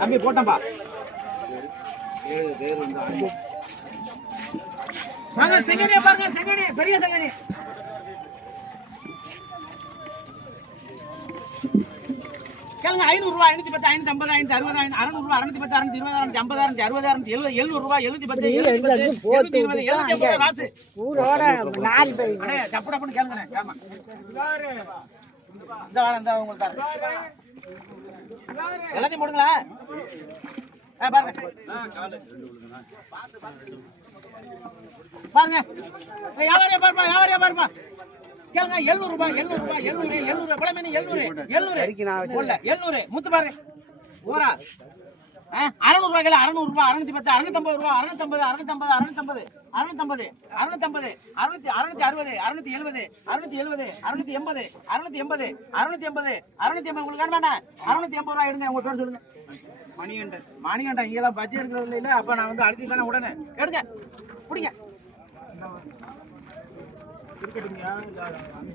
தம்பி போட்டம்பா வாங்க செங்கனியா பாருங்க செங்கனி பெரிய செங்கனி கேளுங்க 500 ரூபாய் 510 550 560 600 ரூபாய் 610 620 650 660 700 ரூபாய் 710 720 ராசு ஊரோட நாலு பை அண்ணே டப்பு கேளுங்க ஆமா இந்த வாரம் இந்த உங்களுக்கு எல்லாத்தையும் போடுங்களா பாருங்க பாருங்க வியாபாரியா பாருப்பா கேளுங்க 700 ரூபாய் 700 பழ மீன் 700 முத்து பாருங்க ஊரா 600 ரூபாய் 600 ரூபாய் 610 650 ரூபாய் 650 650 650 660 680 உங்களுக்கு வேண்டாம் 680 ரூபாய் எடுங்க உங்க பேர் சொல்லுங்க மணிகண்டன் இங்கெல்லாம் பச்சை எடுக்கிறது இல்ல அப்ப நான் வந்து அழுத்தி தானே உடனே எடுங்க பிடிங்க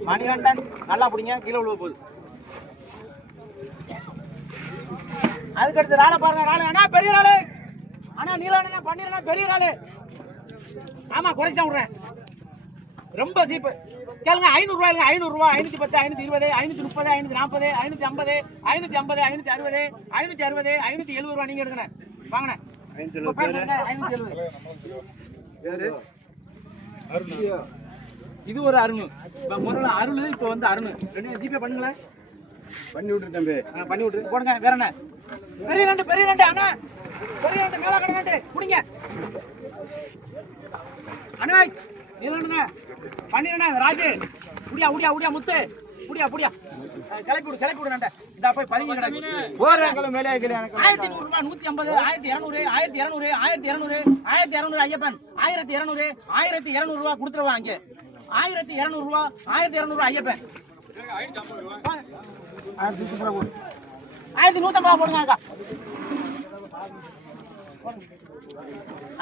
மணிகண்டன் நல்லா பிடிங்க கீழே விழுவ போகுது அதுக்கடுத்து ராளை பாருங்க ராளை அண்ணா பெரிய ராளு அண்ணா நீலாண்ணா பண்ணிடுறா பெரிய ராளு ஆமா குறைச்சி தான் விடுறேன் ரொம்ப சீப்பு கேளுங்க 500 ரூபாய் 500 ரூபாய் 510 520 530 540 550 550 560 570 ரூபாய் நீங்க எடுக்கணும் வாங்கண்ணே 570 இது ஒரு அருணு முதல்ல அருள் இப்போ வந்து அருணு ரெண்டு ஜிபே பண்ணுங்களேன் பண்ணி விட்டுரு தம்பி பண்ணி விட்டுரு போடுங்க வேற என்ன பெரிய நண்டு அண்ணா பெரிய நண்டு மேல கடை குடிங்க அண்ணா நீலண்ணா பண்ணிடுண்ணா ராஜு உடியா முத்து புடியா கிளப்பி விடு நண்ட இந்த போய் பதிங்க கிடக்கு ஓர மேலே 1100 ரூபாய் 150 1200 ஐயப்பன் 1200 ரூபாய் கொடுத்துருவா அங்கே 1200 ரூபாய் 1200 ரூபாய் ஐயப்பன் 1150 போடுங்க அக்கா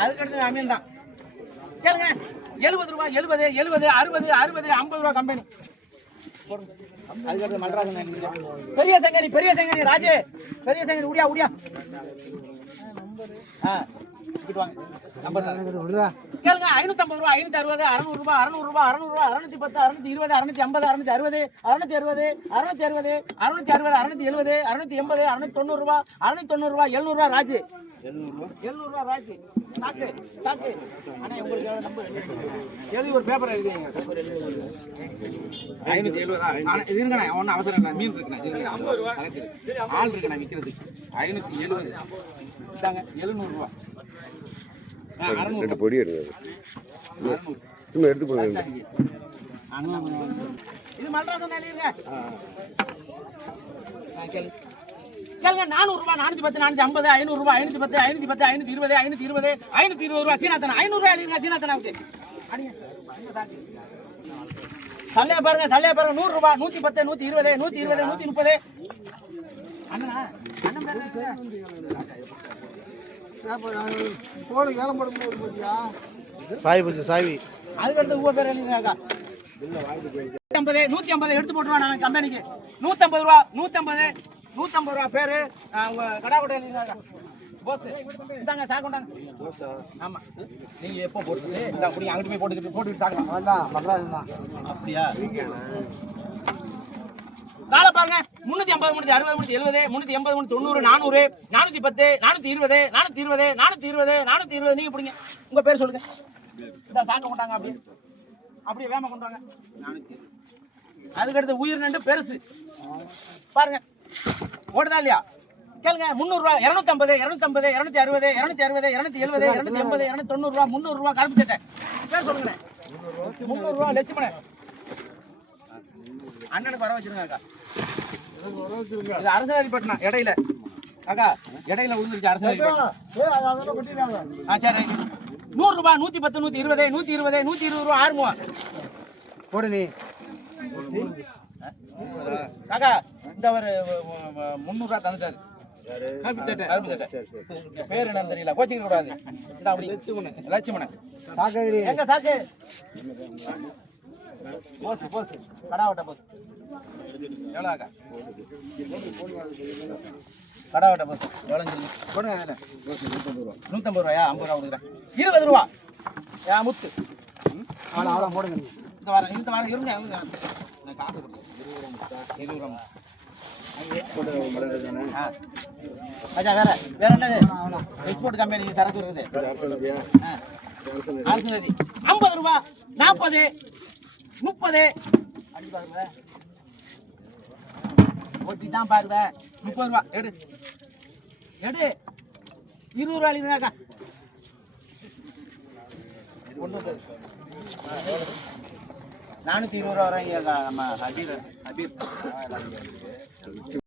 அதுக்கடுத்து அமீன் தான் கேளுங்க 70 ரூபாய் 70 60 50 ரூபாய் கம்பெனி அதுக்கடுத்து மல்ராஜன் பெரிய சங்கனி ராஜே பெரிய சங்கனி உடியா கேளுங்க 550 ரூபாய் 560 600 ரூபாய் 610 620 650 660 670 690 ரூபாய் 690 ரூபாய் 700 ரூபாய் ராஜு 700 ரூபாய் ராஜு சாக்கு அண்ணா உங்களுக்கு நம்பர் எழுதி ஒரு பேப்பர் எழுதிங்க 570 இது இருக்கண்ணா ஒன்றும் அவசரம் இல்லை மீன் இருக்குண்ணா 50 ரூபாய் ஆள் இருக்குண்ணா விற்கிறதுக்கு 570 இதாங்க 700 ரூபாய் 600 பொடி எடுத்து எடுத்து போடுங்க இது மல்ராசன் எழுதிருங்க கேளுங்க 400 ரூபாய் 410 450 500 ரூபாய் 510 520 ரூபாய் சீனாத்தனா 500 ரூபாய் எழுதிருங்க சீனாத்தனாவுக்கு சல்லையா பாருங்க 100 ரூபாய் 110 120 130 அண்ணா போடு ஏலம் போட முடியாது சாவி அதுக்கடுத்து உங்க பேர் எழுதிருக்காக்கா 150 எடுத்து போட்டுருவா நான் கம்பெனிக்கு 150 ரூபா பேரு உங்க கடா கூட எழுதிருக்காக்கா போஸ் இந்தாங்க சாக்கொண்டாங்க ஆமா நீங்க எப்போ போட்டு இந்த அப்படி அங்கிட்டு போய் போட்டுக்கிட்டு சாக்கலாம் அதான் மல்ராஜன் தான் அப்படியா நாளை பாருங்க 350 360 370 380 390 400 420 நீங்க பிடிங்க உங்க பேர் சொல்லுங்க இந்த சாக்க கொண்டாங்க அப்படியே வேம கொண்டாங்க அதுக்கடுத்து உயிர் நண்டு பெருசு பாருங்க ஓடுதா இல்லையா கேளுங்க 300 ரூபாய் 250 260 270 290 ரூபாய் 300 ரூபாய் கருப்பு சட்டை பேர் சொல்லுங்க 300 ரூபாய் லட்சுமணன் அண்ணனுக்கு வர வச்சிருங்க அக்கா இது அரசனரிப்பட்டினம் இடையில அக்கா இடையில விழுந்துருச்சு அரசனரிப்பட்டினம் சரி 100 ரூபாய் 110 120 ரூபாய் ஆறுமுவா போடு நீ அக்கா இந்த ஒரு 300 ரூபாய் தந்துட்டாரு பேர் என்னன்னு தெரியல கோச்சிக்க கூடாது லட்சுமணன் எங்க சாக்கு போஸ் கடாவட்ட போஸ் எவ்வளோக்கா கடா வெட்ட போஸ் எவ்வளோ சொல்லி போடுங்க அதில் 150 ரூபா. 150 ரூபாயா? 50 ரூபா கொடுக்குறேன். 20 ரூபா ஏன் முத்து அவ்வளோ போடுங்க. இந்த வாரம் இருங்க நான் காசு கொடுக்குறேன். 20 ரூபா அச்சா. வேற என்னது? எக்ஸ்போர்ட் கம்பெனி சரக்கு இருக்குது. அரசு 50 ரூபா 40 30 அடி பாருங்க. ஓட்டி தான் பாருங்க. 30 ரூபா எடு 20 ரூபா இல்லைங்கக்கா. கொண்டு வந்து 420 ரூபா வரைங்க நம்ம ஹபீர்